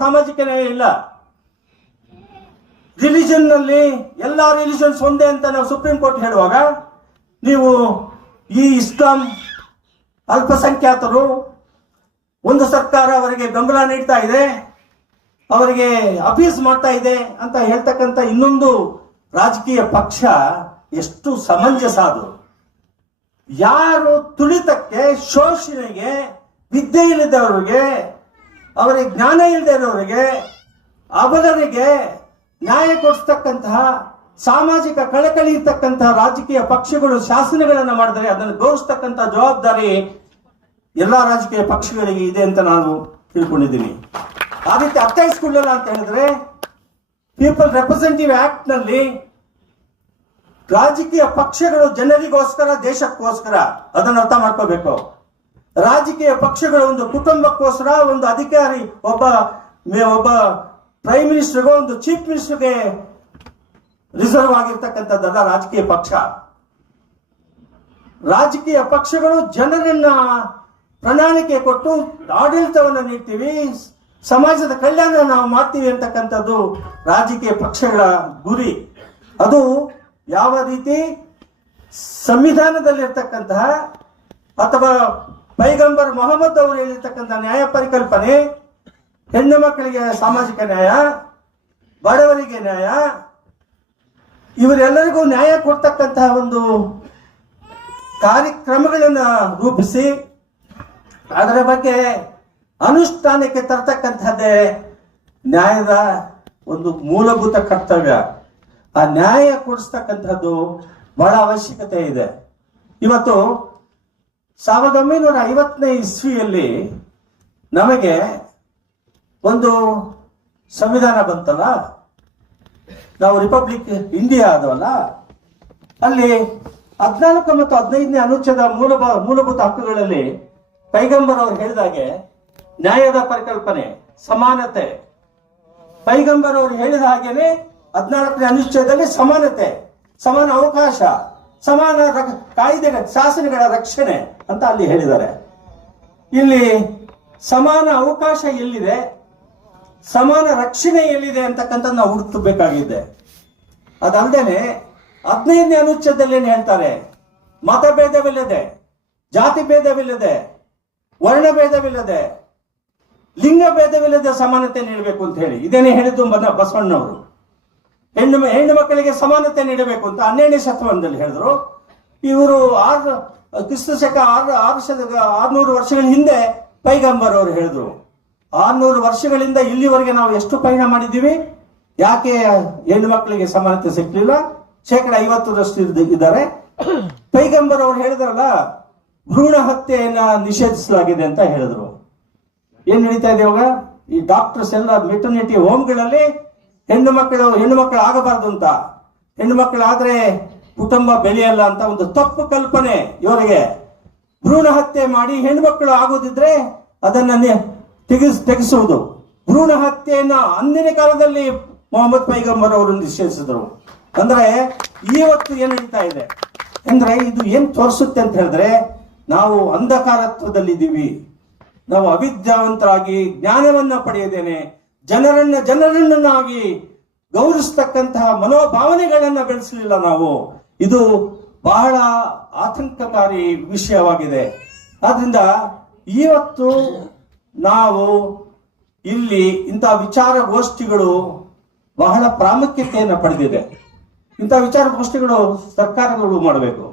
ಸಾಮಾಜಿಕ ನ್ಯಾಯ ಇಲ್ಲ. ರಿಲಿಜನ್ ನಲ್ಲಿ ಎಲ್ಲಾ ರಿಲಿಜನ್ಸ್ ಒಂದೇ ಅಂತ ನಾವು ಸುಪ್ರೀಂ ಕೋರ್ಟ್ ಹೇಳುವಾಗ ನೀವು ಈ ಇಸ್ಲಾಂ ಅಲ್ಪಸಂಖ್ಯಾತರು ಒಂದು ಸರ್ಕಾರ ಅವರಿಗೆ ಬೆಂಬಲ ನೀಡ್ತಾ ಇದೆ, ಅವರಿಗೆ ಅಪೀಸ್ ಮಾಡ್ತಾ ಇದೆ ಅಂತ ಹೇಳ್ತಕ್ಕಂಥ ಇನ್ನೊಂದು ರಾಜಕೀಯ ಪಕ್ಷ ಎಷ್ಟು ಸಮಂಜಸ ಅದು. ಯಾರು ತುಳಿತಕ್ಕೆ, ಶೋಷಣೆಗೆ, ವಿದ್ಯೆ ಇಲ್ಲದವರಿಗೆ, ಅವರಿಗೆ ಜ್ಞಾನ ಇಲ್ಲದೆ ಇರೋರಿಗೆ, ಅಬಲರಿಗೆ ನ್ಯಾಯ ಕೊಡಿಸ್ತಕ್ಕಂತಹ, ಸಾಮಾಜಿಕ ಕಳಕಳಿ ಇರ್ತಕ್ಕಂತಹ ರಾಜಕೀಯ ಪಕ್ಷಗಳು ಶಾಸನಗಳನ್ನು ಮಾಡಿದರೆ ಅದನ್ನು ಗೌರವಿಸ್ತಕ್ಕಂತಹ ಜವಾಬ್ದಾರಿ ಎಲ್ಲಾ ರಾಜಕೀಯ ಪಕ್ಷಗಳಿಗೆ ಇದೆ ಅಂತ ನಾನು ತಿಳ್ಕೊಂಡಿದ್ದೀನಿ. ಆ ರೀತಿ ಅರ್ಥೈಸ್ಕೊಳ್ಳಲ್ಲ ಅಂತ ಹೇಳಿದ್ರೆ ಪೀಪಲ್ ರೆಪ್ರೆಸೆಂಟೇಟಿವ್ ಆಕ್ಟ್ ನಲ್ಲಿ ರಾಜಕೀಯ ಪಕ್ಷಗಳು ಜನರಿಗೋಸ್ಕರ, ದೇಶಕ್ಕೋಸ್ಕರ, ಅದನ್ನು ಅರ್ಥ ಮಾಡ್ಕೋಬೇಕು. ರಾಜಕೀಯ ಪಕ್ಷಗಳು ಒಂದು ಕುಟುಂಬಕ್ಕೋಸ್ಕರ, ಒಂದು ಅಧಿಕಾರಿ, ಒಬ್ಬ ಪ್ರೈಮ್ ಮಿನಿಸ್ಟರ್ಗೋ ಒಂದು ಚೀಫ್ ಮಿನಿಸ್ಟರ್ಗೆ ರಿಸರ್ವ್ ಆಗಿರ್ತಕ್ಕಂಥದ್ದಲ್ಲ ರಾಜಕೀಯ ಪಕ್ಷ. ರಾಜಕೀಯ ಪಕ್ಷಗಳು ಜನರನ್ನ ಪ್ರಣಾಳಿಕೆ ಕೊಟ್ಟು ಆಡಳಿತವನ್ನು ನೀಡ್ತೀವಿ, ಸಮಾಜದ ಕಲ್ಯಾಣ ನಾವು ಮಾಡ್ತೀವಿ ಅಂತಕ್ಕಂಥದ್ದು ರಾಜಕೀಯ ಪಕ್ಷಗಳ ಗುರಿ. ಅದು ಯಾವ ರೀತಿ ಸಂವಿಧಾನದಲ್ಲಿರ್ತಕ್ಕಂತಹ ಅಥವಾ ಪೈಗಂಬರ್ ಮೊಹಮ್ಮದ್ ಅವರು ಹೇಳಿರ್ತಕ್ಕಂಥ ನ್ಯಾಯ ಪರಿಕಲ್ಪನೆ, ಹೆಣ್ಣು ಮಕ್ಕಳಿಗೆ ಸಾಮಾಜಿಕ ನ್ಯಾಯ, ಬಡವರಿಗೆ ನ್ಯಾಯ, ಇವರೆಲ್ಲರಿಗೂ ನ್ಯಾಯ ಕೊಡ್ತಕ್ಕಂತಹ ಒಂದು ಕಾರ್ಯಕ್ರಮಗಳನ್ನು ರೂಪಿಸಿ ಅದರ ಬಗ್ಗೆ ಅನುಷ್ಠಾನಕ್ಕೆ ತರ್ತಕ್ಕಂಥದ್ದೇ ನ್ಯಾಯದ ಒಂದು ಮೂಲಭೂತ ಕರ್ತವ್ಯ. ಆ ನ್ಯಾಯ ಕೊಡಿಸ್ತಕ್ಕಂಥದ್ದು ಬಹಳ ಅವಶ್ಯಕತೆ ಇದೆ. ಇವತ್ತು 1950ನೇ ಇಸ್ವಿಯಲ್ಲಿ ನಮಗೆ ಒಂದು ಸಂವಿಧಾನ ಬಂತಲ್ಲ, ನಾವು ರಿಪಬ್ಲಿಕ್ ಇಂಡಿಯಾ ಆದವಲ್ಲ, ಅಲ್ಲಿ 14 ಮತ್ತು 15ನೇ ಅನುಚ್ಛೇದ ಮೂಲಭೂತ ಹಕ್ಕುಗಳಲ್ಲಿ ಪೈಗಂಬರ್ ಅವರು ಹೇಳಿದಾಗೆ ನ್ಯಾಯದ ಪರಿಕಲ್ಪನೆ, ಸಮಾನತೆ, ಪೈಗಂಬರ್ ಅವರು ಹೇಳಿದ ಹಾಗೇನೆ 14ನೇ ಅನುಚ್ಛೇದದಲ್ಲಿ ಸಮಾನತೆ, ಸಮಾನ ಅವಕಾಶ, ಸಮಾನ ಕಾಯ್ದೆಗಳ, ಶಾಸನಗಳ ರಕ್ಷಣೆ ಅಂತ ಅಲ್ಲಿ ಹೇಳಿದ್ದಾರೆ. ಇಲ್ಲಿ ಸಮಾನ ಅವಕಾಶ ಎಲ್ಲಿದೆ, ಸಮಾನ ರಕ್ಷಣೆ ಎಲ್ಲಿದೆ ಅಂತಕ್ಕಂಥ ನಾವು ಹುಡುಕಬೇಕಾಗಿದೆ. ಅದಲ್ಲದೆ 15ನೇ ಅನುಚ್ಛೇದದಲ್ಲಿ ಏನ್ ಹೇಳ್ತಾರೆ, ಮತಭೇದವಿಲ್ಲದೆ, ಜಾತಿ ಭೇದವಿಲ್ಲದೆ, ವರ್ಣ ಭೇದವಿಲ್ಲದೆ, ಲಿಂಗ ಭೇದವಿಲ್ಲದೆ ಸಮಾನತೆ ನೀಡಬೇಕು ಅಂತ ಹೇಳಿ ಇದೇನೇ ಹೇಳಿದ್ದು ಬಸವಣ್ಣವರು. ಹೆಣ್ಣು ಮಕ್ಕಳಿಗೆ ಸಮಾನತೆ ನೀಡಬೇಕು ಅಂತ 12ನೇ ಶತಮಾನದಲ್ಲಿ ಹೇಳಿದ್ರು. ಇವರು ಕ್ರಿಸ್ತ ಶಕ 600 ವರ್ಷಗಳ ಹಿಂದೆ ಪೈಗಂಬರ್ ಅವರು ಹೇಳಿದ್ರು. 600 ವರ್ಷಗಳಿಂದ ಇಲ್ಲಿವರೆಗೆ ನಾವು ಎಷ್ಟು ಪಯಣ ಮಾಡಿದ್ದೀವಿ? ಯಾಕೆ ಹೆಣ್ಣು ಮಕ್ಕಳಿಗೆ ಸಮಾನತೆ ಸಿಗ್ಲಿಲ್ಲ? 50% ಇದ್ದಾರೆ. ಪೈಗಂಬರ್ ಅವರು ಹೇಳಿದ್ರಲ್ಲ, ಭ್ರೂಣ ಹತ್ಯೆಯನ್ನ ನಿಷೇಧಿಸಲಾಗಿದೆ ಅಂತ ಹೇಳಿದ್ರು. ಏನ್ ನಡೀತಾ ಇದೆ ಇವಾಗ? ಈ ಡಾಕ್ಟರ್ಸ್ ಎಲ್ಲ ಮೆಟರ್ನಿಟಿ ಹೋಮ್ಗಳಲ್ಲಿ ಹೆಣ್ಣು ಮಕ್ಕಳು ಆಗಬಾರ್ದು ಅಂತ, ಹೆಣ್ಣು ಮಕ್ಕಳಾದ್ರೆ ಕುಟುಂಬ ಬೆಳೆಯಲ್ಲ ಅಂತ ಒಂದು ತಪ್ಪು ಕಲ್ಪನೆ ಇವರಿಗೆ. ಭ್ರೂಣ ಹತ್ಯೆ ಮಾಡಿ ಹೆಣ್ಣು ಮಕ್ಕಳು ಆಗೋದಿದ್ರೆ ಅದನ್ನ ತೆಗೆಸುವುದು. ಭ್ರೂಣ ಹತ್ಯೆಯನ್ನ ಅಂದಿನ ಕಾಲದಲ್ಲಿ ಮೊಹಮ್ಮದ್ ಪೈಗಂಬರ್ ಅವರು ನಿಷೇಧಿಸಿದ್ರು. ಅಂದ್ರೆ ಇವತ್ತು ಏನ್ ನಡೀತಾ ಇದೆ ಅಂದ್ರೆ ಇದು ಏನ್ ತೋರಿಸುತ್ತೆ ಅಂತ ಹೇಳಿದ್ರೆ, ನಾವು ಅಂಧಕಾರತ್ವದಲ್ಲಿದ್ದೀವಿ. ನಾವು ಅವಿದ್ಯಾವಂತರಾಗಿ ಜ್ಞಾನವನ್ನ ಪಡೆಯದೇನೆ ಜನರನ್ನಾಗಿ ಗೌರವಿಸ್ತಕ್ಕಂತಹ ಮನೋಭಾವನೆಗಳನ್ನ ಬೆಳೆಸಲಿಲ್ಲ ನಾವು. ಇದು ಬಹಳ ಆತಂಕಕಾರಿ ವಿಷಯವಾಗಿದೆ. ಆದ್ರಿಂದ ಇವತ್ತು ನಾವು ಇಲ್ಲಿ ಇಂತಹ ವಿಚಾರಗೋಷ್ಠಿಗಳು ಬಹಳ ಪ್ರಾಮುಖ್ಯತೆಯನ್ನು ಪಡೆದಿದೆ. ಇಂಥ ವಿಚಾರಗೋಷ್ಠಿಗಳು ಸರ್ಕಾರಗಳು ಮಾಡಬೇಕು.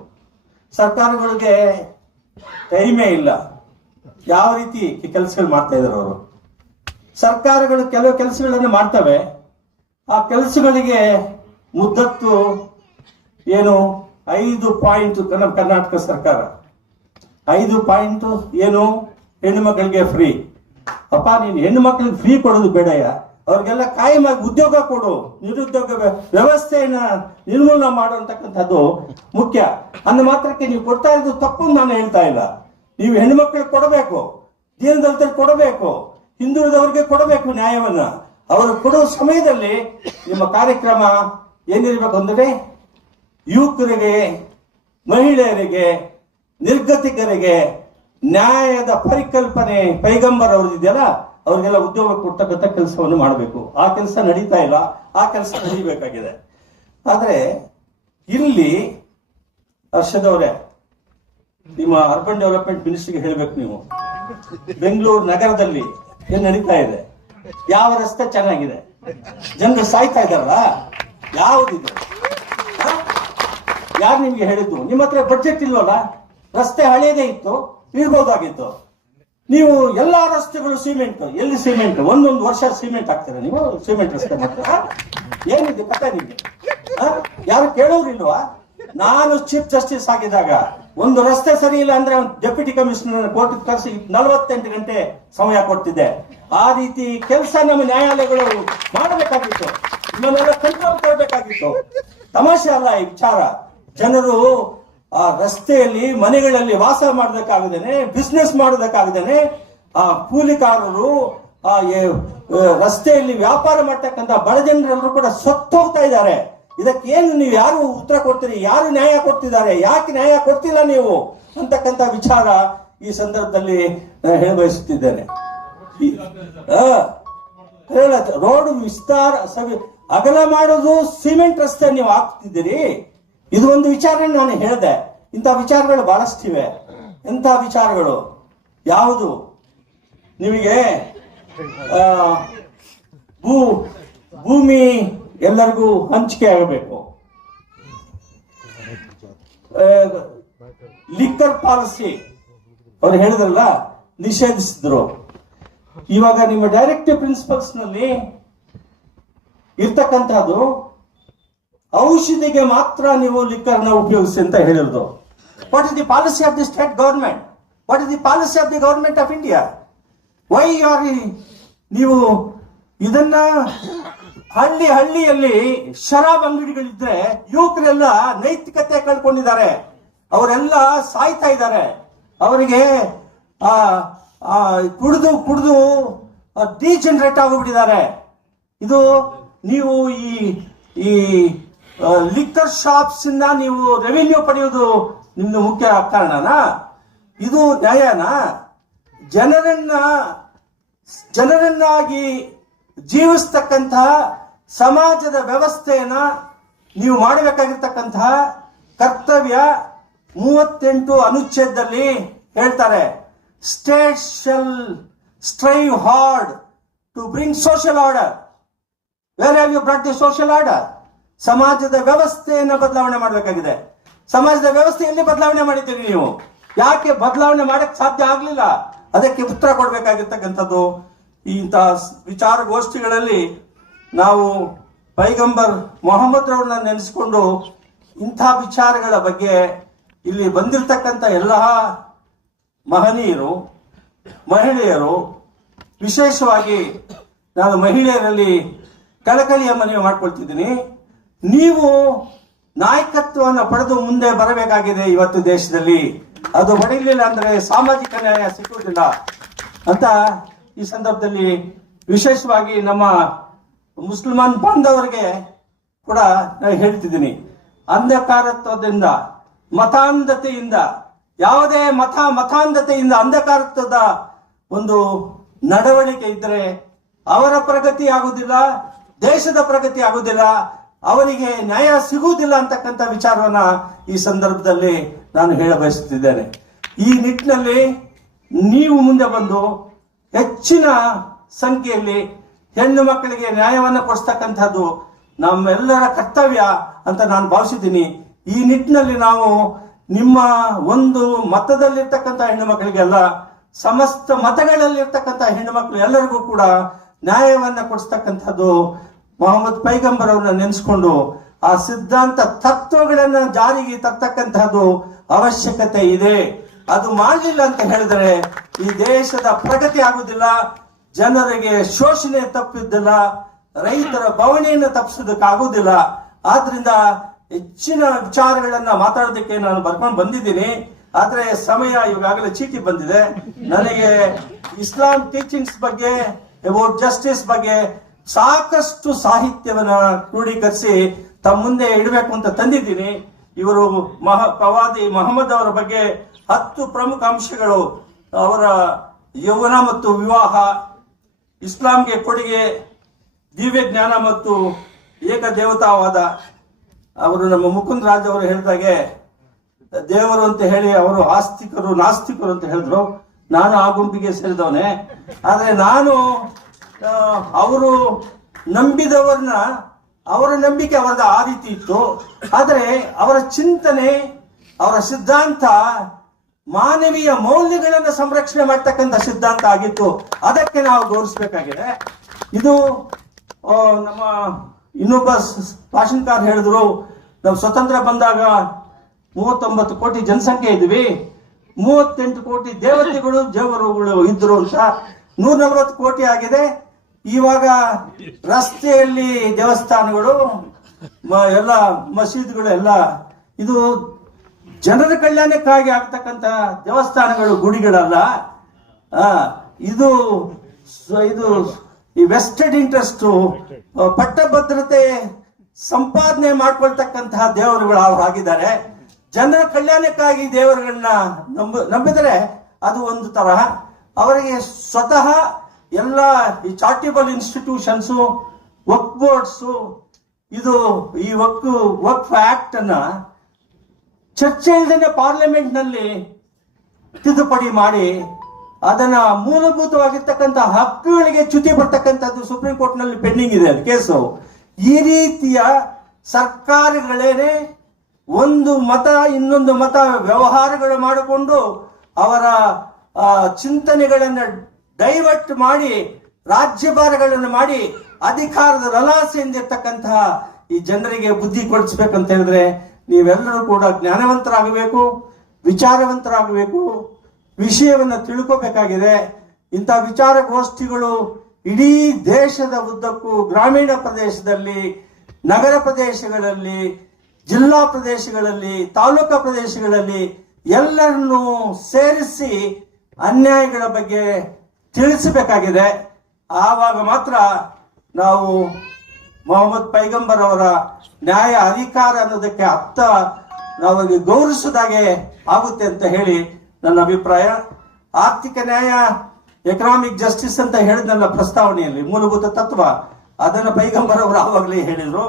ಸರ್ಕಾರಗಳಿಗೆ ಟೈಮೇ ಇಲ್ಲ. ಯಾವ ರೀತಿ ಕೆಲಸಗಳು ಮಾಡ್ತಾ ಇದ್ದಾರೆ ಅವರು? ಸರ್ಕಾರಗಳು ಕೆಲವು ಕೆಲಸಗಳನ್ನು ಮಾಡ್ತವೆ. ಆ ಕೆಲಸಗಳಿಗೆ ಮುದ್ದತ್ತು ಏನು 5 ಪಾಯಿಂಟ್. ನಮ್ಮ ಕರ್ನಾಟಕ ಸರ್ಕಾರ 5 ಪಾಯಿಂಟ್ ಏನು, ಹೆಣ್ಣು ಮಕ್ಕಳಿಗೆ ಫ್ರೀ. ಅಪ್ಪ, ನೀನು ಹೆಣ್ಣು ಮಕ್ಕಳಿಗೆ ಫ್ರೀ ಕೊಡೋದು ಬೇಡಯ್ಯ, ಅವ್ರಿಗೆಲ್ಲ ಕಾಯಮಾಗಿ ಉದ್ಯೋಗ ಕೊಡು, ನಿರುದ್ಯೋಗ ವ್ಯವಸ್ಥೆಯನ್ನ ನಿರ್ಮೂಲನೆ ಮಾಡುವಂತಕ್ಕಂಥದ್ದು ಮುಖ್ಯ. ಅಂದ ಮಾತ್ರಕ್ಕೆ ನೀವು ಕೊಡ್ತಾ ಇರೋದು ತಪ್ಪು ನಾನು ಹೇಳ್ತಾ ಇಲ್ಲ. ನೀವು ಹೆಣ್ಣು ಮಕ್ಕಳಿಗೆ ಕೊಡಬೇಕು, ದೀನದಲಿತರಿಗೆ ಕೊಡಬೇಕು, ಹಿಂದುಳಿದವರಿಗೆ ಕೊಡಬೇಕು ನ್ಯಾಯವನ್ನ. ಅವರು ಕೊಡುವ ಸಮಯದಲ್ಲಿ ನಿಮ್ಮ ಕಾರ್ಯಕ್ರಮ ಏನಿರಬೇಕು ಅಂದ್ರೆ ಯುವಕರಿಗೆ, ಮಹಿಳೆಯರಿಗೆ, ನಿರ್ಗತಿಕರಿಗೆ ನ್ಯಾಯದ ಪರಿಕಲ್ಪನೆ ಪೈಗಂಬರ್ ಅವ್ರದ್ದಿದೆಯಲ್ಲ ಅವ್ರಿಗೆಲ್ಲ ಉದ್ಯೋಗ ಕೊಡ್ತಕ್ಕಂಥ ಕೆಲಸವನ್ನು ಮಾಡಬೇಕು. ಆ ಕೆಲಸ ನಡೀತಾ ಇಲ್ಲ, ಆ ಕೆಲಸ ನಡೀಬೇಕಾಗಿದೆ. ಆದ್ರೆ ಇಲ್ಲಿ ಹರ್ಷದವರೇ, ನಿಮ್ಮ ಅರ್ಬನ್ ಡೆವಲಪ್ಮೆಂಟ್ ಮಿನಿಸ್ಟ್ರಿಗೆ ಹೇಳ್ಬೇಕು, ನೀವು ಬೆಂಗಳೂರು ನಗರದಲ್ಲಿ ಏನ್ ನಡೀತಾ ಇದೆ, ಯಾವ ರಸ್ತೆ ಚೆನ್ನಾಗಿದೆ, ಜನರು ಸಾಯ್ತಾ ಇದಾರಲ್ಲ, ಯಾವುದಿದೆ? ಯಾರು ನಿಮ್ಗೆ ಹೇಳಿದ್ದು? ನಿಮ್ಮ ಹತ್ರ ಬಡ್ಜೆಟ್ ಇಲ್ವಲ್ಲ, ರಸ್ತೆ ಹಳೇದೇ ಇತ್ತು, ಇರ್ಬೋದಾಗಿತ್ತು. ನೀವು ಎಲ್ಲಾ ರಸ್ತೆಗಳು ಸಿಮೆಂಟ್, ಎಲ್ಲಿ ಸಿಮೆಂಟ್? ಒಂದೊಂದು ವರ್ಷ ಸಿಮೆಂಟ್ ಹಾಕ್ತೀರಾ ನೀವು? ಸಿಮೆಂಟ್ ರಸ್ತೆ ಮಾಡ್ತೀರಾ? ಏನಿದೆ ಕಥೆ ನಿಮ್ಗೆ? ಯಾರು ಕೇಳೋರಿಲ್ವಾ? ನಾನು ಚೀಫ್ ಜಸ್ಟಿಸ್ ಆಗಿದ್ದಾಗ ಒಂದು ರಸ್ತೆ ಸರಿ ಇಲ್ಲ ಅಂದ್ರೆ ಡೆಪ್ಯೂಟಿ ಕಮಿಷನರ್ ಕೋರ್ಟ್ ಕರೆಸಿ 48 ಗಂಟೆ ಸಮಯ ಕೊಡ್ತಿದ್ದೆ. ಆ ರೀತಿ ಕೆಲಸ ನಮ್ಮ ನ್ಯಾಯಾಲಯಗಳು ಮಾಡಬೇಕಾಗಿತ್ತು, ನಮ್ಮೆಲ್ಲ ಕಂಟ್ರೋಲ್ ಕೊಡಬೇಕಾಗಿತ್ತು. ತಮಾಷೆ ಅಲ್ಲ ಈ ವಿಚಾರ. ಜನರು ಆ ರಸ್ತೆಯಲ್ಲಿ ಮನೆಗಳಲ್ಲಿ ವಾಸ ಮಾಡೋದಕ್ಕಾಗದೇನೆ, ಬಿಸ್ನೆಸ್ ಮಾಡೋದಕ್ಕಾಗದೇನೆ, ಆ ಕೂಲಿಕಾರರು, ಆ ರಸ್ತೆಯಲ್ಲಿ ವ್ಯಾಪಾರ ಮಾಡ್ತಕ್ಕಂಥ ಬಡ ಜನರೆಲ್ಲರೂ ಕೂಡ ಸತ್ತೋಗ್ತಾ ಇದ್ದಾರೆ. ಇದಕ್ಕೆ ಏನು ನೀವು ಯಾರು ಉತ್ತರ ಕೊಡ್ತೀರಿ? ಯಾರು ನ್ಯಾಯ ಕೊಡ್ತಿದ್ದಾರೆ? ಯಾಕೆ ನ್ಯಾಯ ಕೊಡ್ತಿಲ್ಲ ನೀವು ಅಂತಕ್ಕಂಥ ವಿಚಾರ ಈ ಸಂದರ್ಭದಲ್ಲಿ ಹೇಳಬಯಸುತ್ತಿದ್ದೇನೆ. ರೋಡ್ ವಿಸ್ತಾರ ಅಗಲ ಮಾಡೋದು, ಸಿಮೆಂಟ್ ರಸ್ತೆ ನೀವು ಹಾಕ್ತಿದ್ದೀರಿ. ಇದು ಒಂದು ವಿಚಾರ ನಾನು ಹೇಳಿದೆ. ಇಂಥ ವಿಚಾರಗಳು ಬಹಳಷ್ಟಿವೆ. ಎಂಥ ವಿಚಾರಗಳು? ಯಾವುದು ನಿಮಗೆ ಭೂಮಿ ಎಲ್ಲರಿಗೂ ಹಂಚಿಕೆ ಆಗಬೇಕು, ಲಿಕ್ಕರ್ ಪಾಲಿಸಿ ಅವ್ರು ಹೇಳಿದ್ರಲ್ಲ, ನಿಷೇಧಿಸಿದ್ರು. ಇವಾಗ ನಿಮ್ಮ ಡೈರೆಕ್ಟಿವ್ ಪ್ರಿನ್ಸಿಪಲ್ಸ್ ನಲ್ಲಿ ಇರ್ತಕ್ಕಂಥದ್ದು ಔಷಧಿಗೆ ಮಾತ್ರ ನೀವು ಲಿಕ್ಕರ್ನ ಉಪಯೋಗಿಸಿ ಅಂತ ಹೇಳಿರೋದು. What is the policy of the state government? What is the policy of the government of India? Why are ನೀವು ಇದನ್ನ ಹಳ್ಳಿಯಲ್ಲಿ ಶರಾಬ್ ಅಂಗಡಿಗಳಿದ್ರೆ ಯುವಕರೆಲ್ಲ ನೈತಿಕತೆ ಕಳ್ಕೊಂಡಿದ್ದಾರೆ, ಅವರೆಲ್ಲ ಸಾಯ್ತಾ ಇದ್ದಾರೆ. ಅವರಿಗೆ ಕುಡಿದು ಡಿಜನರೇಟ್ ಆಗೋಗ್ಬಿಟ್ಟಿದ್ದಾರೆ. ಇದು ನೀವು ಈ ಲಿಕ್ಕರ್ ಶಾಪ್ಸ್ ಇಂದ ನೀವು ರೆವಿನ್ಯೂ ಪಡೆಯೋದು ನಿಮ್ದು ಮುಖ್ಯ ಕಾರಣನಾ? ಇದು ನ್ಯಾಯನಾ? ಜನರನ್ನಾಗಿ ಜೀವಿಸ್ತಕ್ಕಂತಹ ಸಮಾಜದ ವ್ಯವಸ್ಥೆಯನ್ನ ನೀವು ಮಾಡಬೇಕಾಗಿರ್ತಕ್ಕಂತಹ ಕರ್ತವ್ಯ 38 ಅನುಚ್ಛೇದದಲ್ಲಿ ಹೇಳ್ತಾರೆ. State shall strive hard to bring social order. Where have you brought the social order? ಸಮಾಜದ ವ್ಯವಸ್ಥೆಯನ್ನು ಬದಲಾವಣೆ ಮಾಡಬೇಕಾಗಿದೆ. ಸಮಾಜದ ವ್ಯವಸ್ಥೆಯಲ್ಲಿ ಬದಲಾವಣೆ ಮಾಡಿದ್ದೀರಿ ನೀವು. ಯಾಕೆ ಬದಲಾವಣೆ ಮಾಡಕ್ ಸಾಧ್ಯ ಆಗ್ಲಿಲ್ಲ? ಅದಕ್ಕೆ ಉತ್ತರ ಕೊಡಬೇಕಾಗಿರ್ತಕ್ಕಂಥದ್ದು ಇಂತಹ ವಿಚಾರಗೋಷ್ಠಿಗಳಲ್ಲಿ ನಾವು ಪೈಗಂಬರ್ ಮೊಹಮ್ಮದ್ ರವ್ರನ್ನ ನೆನೆಸಿಕೊಂಡು ಇಂಥ ವಿಚಾರಗಳ ಬಗ್ಗೆ ಇಲ್ಲಿ ಬಂದಿರತಕ್ಕಂಥ ಎಲ್ಲ ಮಹನೀಯರು, ಮಹಿಳೆಯರು, ವಿಶೇಷವಾಗಿ ನಾನು ಮಹಿಳೆಯರಲ್ಲಿ ಕಳಕಳಿಯ ಮನವಿ ಮಾಡ್ಕೊಳ್ತಿದ್ದೀನಿ. ನೀವು ನಾಯಕತ್ವವನ್ನು ಪಡೆದು ಮುಂದೆ ಬರಬೇಕಾಗಿದೆ ಇವತ್ತು ದೇಶದಲ್ಲಿ. ಅದು ಪಡೆಯಲಿಲ್ಲ ಅಂದ್ರೆ ಸಾಮಾಜಿಕ ನ್ಯಾಯ ಸಿಕ್ಕುವುದಿಲ್ಲ ಅಂತ ಈ ಸಂದರ್ಭದಲ್ಲಿ ವಿಶೇಷವಾಗಿ ನಮ್ಮ ಮುಸಲ್ಮಾನ್ ಬಾಂಧವರಿಗೆ ಕೂಡ ನಾನು ಹೇಳ್ತಿದ್ದೀನಿ. ಅಂಧಕಾರತ್ವದಿಂದ, ಮತಾಂಧತೆಯಿಂದ, ಯಾವುದೇ ಮತಾಂಧತೆಯಿಂದ ಅಂಧಕಾರತ್ವದ ಒಂದು ನಡವಳಿಕೆ ಇದ್ದರೆ ಅವರ ಪ್ರಗತಿ ಆಗುವುದಿಲ್ಲ, ದೇಶದ ಪ್ರಗತಿ ಆಗುವುದಿಲ್ಲ, ಅವರಿಗೆ ನ್ಯಾಯ ಸಿಗುವುದಿಲ್ಲ ಅಂತಕ್ಕಂಥ ವಿಚಾರವನ್ನ ಈ ಸಂದರ್ಭದಲ್ಲಿ ನಾನು ಹೇಳ ಬಯಸುತ್ತಿದ್ದೇನೆ. ಈ ನಿಟ್ಟಿನಲ್ಲಿ ನೀವು ಮುಂದೆ ಬಂದು ಹೆಚ್ಚಿನ ಸಂಖ್ಯೆಯಲ್ಲಿ ಹೆಣ್ಣು ಮಕ್ಕಳಿಗೆ ನ್ಯಾಯವನ್ನು ಕೊಡಿಸ್ತಕ್ಕಂಥದ್ದು ನಮ್ಮೆಲ್ಲರ ಕರ್ತವ್ಯ ಅಂತ ನಾನು ಭಾವಿಸಿದ್ದೀನಿ. ಈ ನಿಟ್ಟಿನಲ್ಲಿ ನಾವು ನಿಮ್ಮ ಒಂದು ಮತದಲ್ಲಿರ್ತಕ್ಕಂಥ ಹೆಣ್ಣು ಮಕ್ಕಳಿಗೆಲ್ಲ, ಸಮಸ್ತ ಮತಗಳಲ್ಲಿರ್ತಕ್ಕಂಥ ಹೆಣ್ಣು ಮಕ್ಕಳು ಎಲ್ಲರಿಗೂ ಕೂಡ ನ್ಯಾಯವನ್ನ ಕೊಡಿಸ್ತಕ್ಕಂಥದ್ದು ಮೊಹಮ್ಮದ್ ಪೈಗಂಬರ್ ಅವರನ್ನ ನೆನೆಸ್ಕೊಂಡು ಆ ಸಿದ್ಧಾಂತ ತತ್ವಗಳನ್ನ ಜಾರಿಗೆ ತರ್ತಕ್ಕಂಥದ್ದು ಅವಶ್ಯಕತೆ ಇದೆ. ಅದು ಮಾಡಲಿಲ್ಲ ಅಂತ ಹೇಳಿದ್ರೆ ಈ ದೇಶದ ಪ್ರಗತಿ ಆಗುದಿಲ್ಲ, ಜನರಿಗೆ ಶೋಷಣೆ ತಪ್ಪಿದ್ದಿಲ್ಲ, ರೈತರ ಬವಣೆಯನ್ನು ತಪ್ಪಿಸೋದಕ್ಕಾಗುವುದಿಲ್ಲ. ಆದ್ರಿಂದ ಹೆಚ್ಚಿನ ವಿಚಾರಗಳನ್ನ ಮಾತಾಡೋದಕ್ಕೆ ನಾನು ಬರ್ಕೊಂಡು ಬಂದಿದ್ದೀನಿ. ಆದ್ರೆ ಸಮಯ ಈಗಾಗಲೇ ಚೀಟಿ ಬಂದಿದೆ. ನನಗೆ ಇಸ್ಲಾಂ ಟೀಚಿಂಗ್ಸ್ ಬಗ್ಗೆ, ಅಬೌಟ್ ಜಸ್ಟಿಸ್ ಬಗ್ಗೆ ಸಾಕಷ್ಟು ಸಾಹಿತ್ಯವನ್ನ ಕ್ರೋಢೀಕರಿಸಿ ತಮ್ಮ ಮುಂದೆ ಇಡಬೇಕು ಅಂತ ತಂದಿದ್ದೀನಿ. ಇವರು ಪ್ರವಾದಿ ಮಹಮ್ಮದ್ ಅವರ ಬಗ್ಗೆ 10 ಪ್ರಮುಖ ಅಂಶಗಳು, ಅವರ ಯೌವನ ಮತ್ತು ವಿವಾಹ, ಇಸ್ಲಾಂಗೆ ಕೊಡುಗೆ ದಿವ್ಯ ಜ್ಞಾನ ಮತ್ತು ಏಕದೇವತಾವಾದ. ಅವರು ನಮ್ಮ ಮುಕುಂದ್ ರಾಜ್ ಅವರು ಹೇಳಿದಾಗೆ ದೇವರು ಅಂತ ಹೇಳಿ ಅವರು ಆಸ್ತಿಕರು ನಾಸ್ತಿಕರು ಅಂತ ಹೇಳಿದ್ರು. ನಾನು ಆ ಗುಂಪಿಗೆ ಸೇರಿದವನೇ. ಆದರೆ ನಾನು ಅವರು ನಂಬಿದವರನ್ನ, ಅವರ ನಂಬಿಕೆ ಅವರದ ಆ ರೀತಿ ಇತ್ತು. ಆದರೆ ಅವರ ಚಿಂತನೆ, ಅವರ ಸಿದ್ಧಾಂತ ಮಾನವೀಯ ಮೌಲ್ಯಗಳನ್ನು ಸಂರಕ್ಷಣೆ ಮಾಡ್ತಕ್ಕಂಥ ಸಿದ್ಧಾಂತ ಆಗಿತ್ತು. ಅದಕ್ಕೆ ನಾವು ಗೌರವಿಸಬೇಕಾಗಿದೆ. ಇದು ನಮ್ಮ ಇನ್ನೊಬ್ಬ ಭಾಷಣಕಾರ ಹೇಳಿದ್ರು, ನಾವು ಸ್ವತಂತ್ರ ಬಂದಾಗ 39 ಕೋಟಿ ಜನಸಂಖ್ಯೆ ಇದ್ವಿ, 38 ಕೋಟಿ ದೇವರುಗಳು ಇದ್ರು ಅಂತ. 140 ಕೋಟಿ ಆಗಿದೆ. ಇವಾಗ ರಸ್ತೆಯಲ್ಲಿ ದೇವಸ್ಥಾನಗಳು, ಎಲ್ಲ ಮಸೀದಿಗಳು ಎಲ್ಲ ಇದು ಜನರ ಕಲ್ಯಾಣಕ್ಕಾಗಿ ಆಗ್ತಕ್ಕಂಥ ದೇವಸ್ಥಾನಗಳು, ಗುಡಿಗಳಲ್ಲ. ಇದು ಈ ವೆಸ್ಟೆಡ್ ಇಂಟ್ರೆಸ್ಟ್, ಪಟ್ಟಭದ್ರತೆ ಸಂಪಾದನೆ ಮಾಡ್ಕೊಳ್ತಕ್ಕಂತಹ ದೇವರುಗಳು ಅವರಾಗಿದ್ದಾರೆ. ಜನರ ಕಲ್ಯಾಣಕ್ಕಾಗಿ ದೇವರುಗಳನ್ನ ನಂಬಿದರೆ ಅದು ಒಂದು ತರಹ. ಅವರಿಗೆ ಸ್ವತಃ ಎಲ್ಲ ಈ ಚಾರಿಟಬಲ್ ಇನ್ಸ್ಟಿಟ್ಯೂಷನ್ಸು, ವಕ್ಫ್ ಬೋರ್ಡ್ಸು, ಇದು ಈ ವಕ್ಫ್ ಆಕ್ಟ್ ಅನ್ನ ಚರ್ಚೆ ಇಲ್ಲದೆ ಪಾರ್ಲಿಮೆಂಟ್ ನಲ್ಲಿ ತಿದ್ದುಪಡಿ ಮಾಡಿ ಅದನ್ನ ಮೂಲಭೂತವಾಗಿರ್ತಕ್ಕಂಥ ಹಕ್ಕುಗಳಿಗೆ ಚ್ಯುತಿ ಬರ್ತಕ್ಕಂಥದ್ದು ಸುಪ್ರೀಂ ಕೋರ್ಟ್ ನಲ್ಲಿ ಪೆಂಡಿಂಗ್ ಇದೆ ಕೇಸು. ಈ ರೀತಿಯ ಸರ್ಕಾರಗಳೇನೆ ಒಂದು ಮತ ಇನ್ನೊಂದು ಮತ ವ್ಯವಹಾರಗಳು ಮಾಡಿಕೊಂಡು ಅವರ ಚಿಂತನೆಗಳನ್ನು ಡೈವರ್ಟ್ ಮಾಡಿ ರಾಜ್ಯಭಾರಗಳನ್ನು ಮಾಡಿ ಅಧಿಕಾರದ ಲಲಾಸೆಯಿಂದ ಇರ್ತಕ್ಕಂತಹ ಈ ಜನರಿಗೆ ಬುದ್ಧಿ ಕೊಡಿಸ್ಬೇಕಂತ ಹೇಳಿದ್ರೆ ನೀವೆಲ್ಲರೂ ಕೂಡ ಜ್ಞಾನವಂತರಾಗಬೇಕು, ವಿಚಾರವಂತರಾಗಬೇಕು, ವಿಷಯವನ್ನು ತಿಳ್ಕೋಬೇಕಾಗಿದೆ. ಇಂಥ ವಿಚಾರಗೋಷ್ಠಿಗಳು ಇಡೀ ದೇಶದ ಉದ್ದಕ್ಕೂ, ಗ್ರಾಮೀಣ ಪ್ರದೇಶದಲ್ಲಿ, ನಗರ ಪ್ರದೇಶಗಳಲ್ಲಿ, ಜಿಲ್ಲಾ ಪ್ರದೇಶಗಳಲ್ಲಿ, ತಾಲೂಕಾ ಪ್ರದೇಶಗಳಲ್ಲಿ ಎಲ್ಲರನ್ನೂ ಸೇರಿಸಿ ಅನ್ಯಾಯಗಳ ಬಗ್ಗೆ ತಿಳಿಸಬೇಕಾಗಿದೆ. ಆವಾಗ ಮಾತ್ರ ನಾವು ಮೊಹಮ್ಮದ್ ಪೈಗಂಬರ್ ಅವರ ನ್ಯಾಯ ಅಧಿಕಾರ ಅನ್ನೋದಕ್ಕೆ ಅರ್ಥ ನಾವು ಗೌರವಿಸೋದಾಗೆ ಆಗುತ್ತೆ ಅಂತ ಹೇಳಿ ನನ್ನ ಅಭಿಪ್ರಾಯ. ಆರ್ಥಿಕ ನ್ಯಾಯ, ಎಕನಾಮಿಕ್ ಜಸ್ಟಿಸ್ ಅಂತ ಹೇಳಿದ್ನಲ್ಲ ಪ್ರಸ್ತಾವನೆಯಲ್ಲಿ, ಮೂಲಭೂತ ತತ್ವ, ಅದನ್ನು ಪೈಗಂಬರ್ ಅವರು ಆವಾಗಲೇ ಹೇಳಿದ್ರು.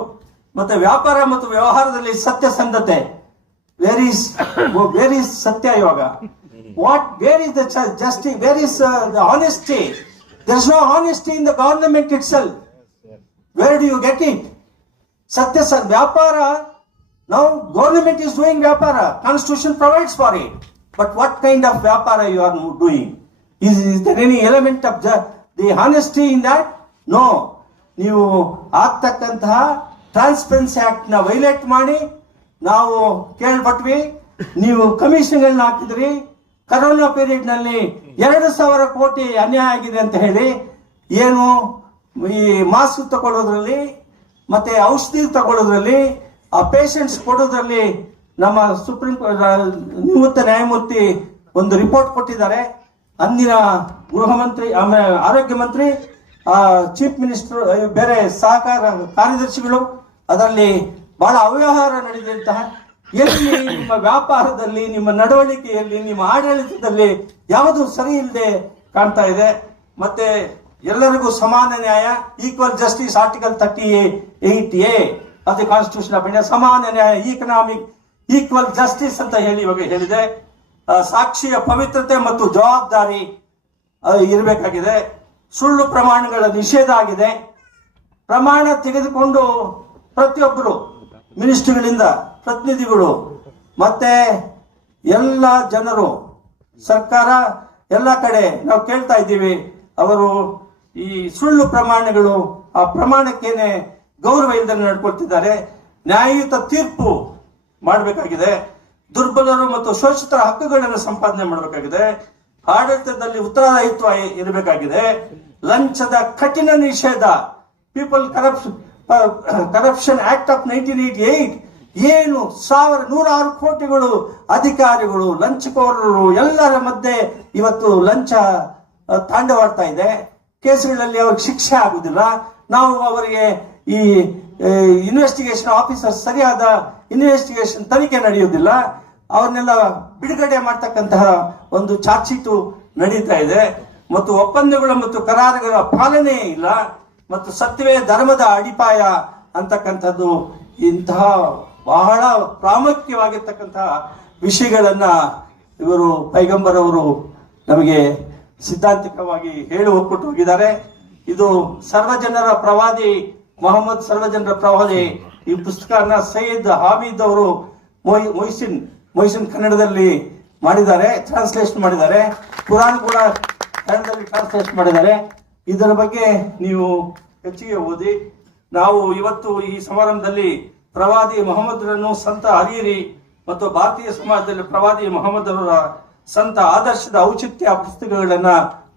ಮತ್ತೆ ವ್ಯಾಪಾರ ಮತ್ತು ವ್ಯವಹಾರದಲ್ಲಿ ಸತ್ಯಸಂಧತೆ, ವೇರ್ ಈಸ್ ಸತ್ಯ ಇವಾಗ? Where is the justice, where is the honesty? There is no honesty in the government itself. Where do you get it? ವ್ಯಾಪಾರ, now government is doing vyapara, constitution provides for it, but what kind of vyapara you are doing? Is there any element of the honesty in that? No. ನೀವು ಆಗ್ತಕ್ಕಂತಹ transparency act ನ violate ಮಾಡಿ ನಾವು ಕೇಳ್ಪಟ್ವಿ. ನೀವು ಕಮಿಷನ್ಗಳನ್ನ ಹಾಕಿದ್ರಿ. Corona period ನಲ್ಲಿ 2,000 ಕೋಟಿ ಅನ್ಯಾಯ ಆಗಿದೆ ಅಂತ ಹೇಳಿ, ಏನು ಈ ಮಾಸ್ಕ್ ತಗೊಳ್ಳೋದ್ರಲ್ಲಿ ಮತ್ತೆ ಔಷಧಿ ತಗೊಳ್ಳೋದ್ರಲ್ಲಿ, ಆ ಪೇಷಂಟ್ಸ್ ಕೊಡೋದ್ರಲ್ಲಿ ನಮ್ಮ ಸುಪ್ರೀಂ ನಿವೃತ್ತ ನ್ಯಾಯಮೂರ್ತಿ ಒಂದು ರಿಪೋರ್ಟ್ ಕೊಟ್ಟಿದ್ದಾರೆ. ಅಂದಿನ ಗೃಹ ಮಂತ್ರಿ, ಆಮೇಲೆ ಆರೋಗ್ಯ ಮಂತ್ರಿ, ಚೀಫ್ ಮಿನಿಸ್ಟರ್, ಬೇರೆ ಸಹಕಾರ ಕಾರ್ಯದರ್ಶಿಗಳು, ಅದರಲ್ಲಿ ಬಹಳ ಅವ್ಯವಹಾರ ನಡೆದಂತಹ, ಎಲ್ಲಿ ನಿಮ್ಮ ವ್ಯಾಪಾರದಲ್ಲಿ, ನಿಮ್ಮ ನಡವಳಿಕೆಯಲ್ಲಿ, ನಿಮ್ಮ ಆಡಳಿತದಲ್ಲಿ ಯಾವುದು ಸರಿ ಇಲ್ಲದೆ ಕಾಣ್ತಾ ಇದೆ. ಮತ್ತೆ ಎಲ್ಲರಿಗೂ ಸಮಾನ ನ್ಯಾಯ, equal justice, article 38A of the constitution of India, ಸಮಾನ ನ್ಯಾಯ, ಇಕನಾಮಿಕ್ ಈಕ್ವಲ್ ಜಸ್ಟಿಸ್ ಅಂತ ಹೇಳಿ ಇವಾಗ ಹೇಳಿದೆ. ಸಾಕ್ಷಿಯ ಪವಿತ್ರತೆ ಮತ್ತು ಜವಾಬ್ದಾರಿ ಇರಬೇಕಾಗಿದೆ. ಸುಳ್ಳು ಪ್ರಮಾಣಗಳ ನಿಷೇಧ ಆಗಿದೆ. ಪ್ರಮಾಣ ತೆಗೆದುಕೊಂಡು ಪ್ರತಿಯೊಬ್ಬರು ಮಿನಿಸ್ಟ್ರಿಗಳಿಂದ, ಪ್ರತಿನಿಧಿಗಳು, ಮತ್ತೆ ಎಲ್ಲ ಜನರು, ಸರ್ಕಾರ ಎಲ್ಲ ಕಡೆ ನಾವು ಕೇಳ್ತಾ ಇದ್ದೀವಿ, ಅವರು ಈ ಸುಳ್ಳು ಪ್ರಮಾಣಗಳು, ಆ ಪ್ರಮಾಣಕ್ಕೇನೆ ಗೌರವ ಇಲ್ಲದೆ ನಡ್ಕೊಳ್ತಿದ್ದಾರೆ. ನ್ಯಾಯಯುತ ತೀರ್ಪು ಮಾಡಬೇಕಾಗಿದೆ. ದುರ್ಬಲರು ಮತ್ತು ಶೋಷಿತರ ಹಕ್ಕುಗಳನ್ನು ಸಂಪಾದನೆ ಮಾಡಬೇಕಾಗಿದೆ. ಆಡಳಿತದಲ್ಲಿ ಉತ್ತರದಾಯಿತ್ವ ಇರಬೇಕಾಗಿದೆ. ಲಂಚದ ಕಠಿಣ ನಿಷೇಧ, ಪೀಪಲ್ ಕರಪ್ಷನ್ ಆಕ್ಟ್ ಆಫ್ 1988, ಏನು 1,106 ಕೋಟಿಗಳು ಅಧಿಕಾರಿಗಳು, ಲಂಚಕೋರರು ಎಲ್ಲರ ಮಧ್ಯೆ ಇವತ್ತು ಲಂಚ ತಾಂಡವಾಡ್ತಾ ಇದೆ. ಕೇಸುಗಳಲ್ಲಿ ಅವ್ರಿಗೆ ಶಿಕ್ಷೆ ಆಗುದಿಲ್ಲ. ನಾವು ಅವರಿಗೆ ಈ ಇನ್ವೆಸ್ಟಿಗೇಷನ್ ಆಫೀಸರ್ ಸರಿಯಾದ ಇನ್ವೆಸ್ಟಿಗೇಷನ್ ತನಿಖೆ ನಡೆಯುವುದಿಲ್ಲ. ಅವ್ರನ್ನೆಲ್ಲ ಬಿಡುಗಡೆ ಮಾಡ್ತಕ್ಕಂತಹ ಒಂದು ಚಾರ್ಜ್ ಶೀಟು ನಡೀತಾ ಇದೆ. ಮತ್ತು ಒಪ್ಪಂದಗಳು ಮತ್ತು ಕರಾರುಗಳ ಪಾಲನೆ ಇಲ್ಲ, ಮತ್ತು ಸತ್ಯವೇ ಧರ್ಮದ ಅಡಿಪಾಯ ಅಂತಕ್ಕಂಥದ್ದು ಇಂತಹ ಬಹಳ ಪ್ರಾಮುಖ್ಯವಾಗಿರ್ತಕ್ಕಂತಹ ವಿಷಯಗಳನ್ನ ಇವರು ಪೈಗಂಬರ್ ಅವರು ನಮಗೆ ಸಿದ್ಧಾಂತಿಕವಾಗಿ ಹೇಳಿ ಹೋಗ್ಬಿಟ್ಟು ಹೋಗಿದ್ದಾರೆ. ಇದು ಸರ್ವಜನರ ಪ್ರವಾದಿ ಮೊಹಮ್ಮದ್ ಸರ್ವಜನರ ಪ್ರವಾದಿ. ಈ ಪುಸ್ತಕನ ಸೈಯದ್ ಹಾಮೀದ್ ಅವರು ಮೊಯ್ಸಿನ್ ಕನ್ನಡದಲ್ಲಿ ಮಾಡಿದ್ದಾರೆ, ಟ್ರಾನ್ಸ್ಲೇಷನ್ ಮಾಡಿದ್ದಾರೆ. ಕುರಾನ್ ಕೂಡ ಕನ್ನಡದಲ್ಲಿ ಟ್ರಾನ್ಸ್ಲೇಷನ್ ಮಾಡಿದ್ದಾರೆ. ಇದರ ಬಗ್ಗೆ ನೀವು ಹೆಚ್ಚಿಗೆ ಓದಿ. ನಾವು ಇವತ್ತು ಈ ಸಮಾರಂಭದಲ್ಲಿ ಪ್ರವಾದಿ ಮೊಹಮ್ಮದ್ರನ್ನು ಸಂತ ಹರೀರಿ ಮತ್ತು ಭಾರತೀಯ ಸಮಾಜದಲ್ಲಿ ಪ್ರವಾದಿ ಮೊಹಮ್ಮದ್ ಅವರ ಸಂತ ಆದರ್ಶದ ಔಚಿತ್ಯ ಪುಸ್ತಕಗಳನ್ನ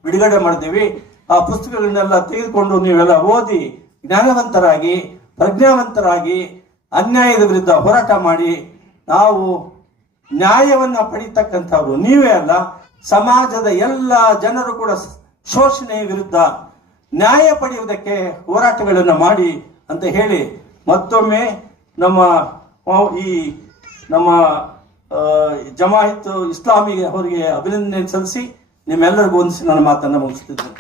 ಬಿಡುಗಡೆ ಮಾಡಿದ್ದೀವಿ. ಆ ಪುಸ್ತಕಗಳನ್ನೆಲ್ಲ ತೆಗೆದುಕೊಂಡು ನೀವೆಲ್ಲ ಓದಿ ಜ್ಞಾನವಂತರಾಗಿ ಪ್ರಜ್ಞಾವಂತರಾಗಿ ಅನ್ಯಾಯದ ವಿರುದ್ಧ ಹೋರಾಟ ಮಾಡಿ ನಾವು ನ್ಯಾಯವನ್ನ ಪಡೀತಕ್ಕಂಥವ್ರು ನೀವೇ ಅಲ್ಲ, ಸಮಾಜದ ಎಲ್ಲ ಜನರು ಕೂಡ ಶೋಷಣೆಯ ವಿರುದ್ಧ ನ್ಯಾಯ ಪಡೆಯುವುದಕ್ಕೆ ಹೋರಾಟಗಳನ್ನು ಮಾಡಿ ಅಂತ ಹೇಳಿ ಮತ್ತೊಮ್ಮೆ ನಮ್ಮ ಜಮಾಯಿತ್ ಇಸ್ಲಾಮಿ ಅವರಿಗೆ ಅಭಿನಂದನೆ ಸಲ್ಲಿಸಿ ನಿಮ್ಮೆಲ್ಲರಿಗೂ ಹೊಂದಿಸಿ ನನ್ನ ಮಾತನ್ನು ಮುಗಿಸ್ತಿದ್ದೇನೆ.